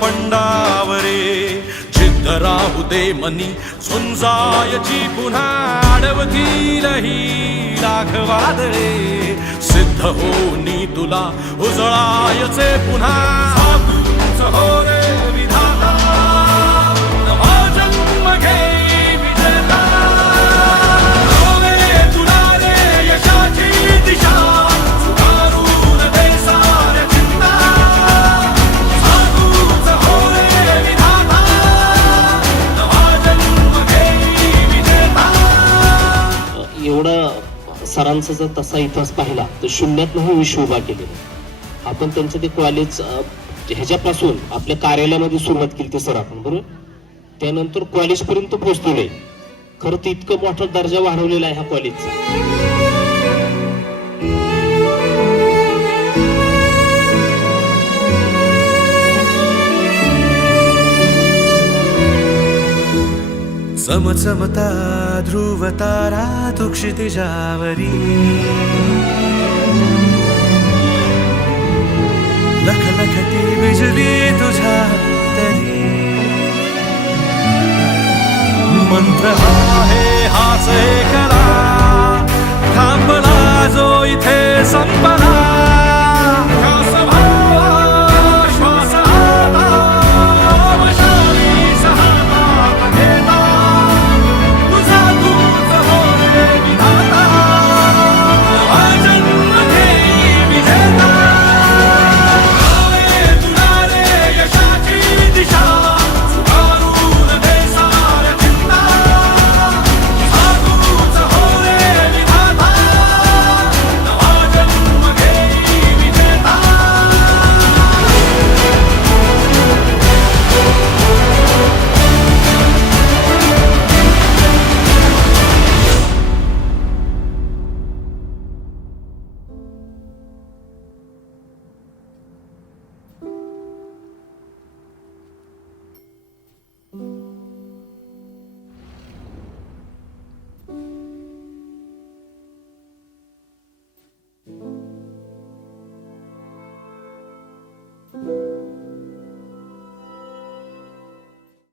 पंडावरे जिद्द राहू दे मनी झुंजायची पुन्हा अडवतील ही लाख वादळे सिद्ध होनी तुला उजळायचे पुन्हा साधूच हो रे विधाता नवा जन्म घे विजेता रोवे तुला रे यशाची दिशा सुधारून दे साऱ्या चिंता साधूच हो रे विधाता नवा जन्म घे विजेता. एवढा सरांचा जर तसा इतिहास पाहिला तर शून्यातनं हे विश्व उभा केलेलं. आपण त्यांचं ते कॉलेज ह्याच्यापासून आपल्या कार्यालयामध्ये सुरुवात केली ते सर आपण बरोबर, त्यानंतर कॉलेजपर्यंत पोहोचलेलं आहे. खरं तर इतकं मोठा दर्जा वाढवलेला आहे ह्या कॉलेजचा. चमचमता ध्रुव तारा तू क्षितिजावरी लख लखती बिजली तुझ्या तरी मंत्र आहे हाच एकला थांबला जो इथे संप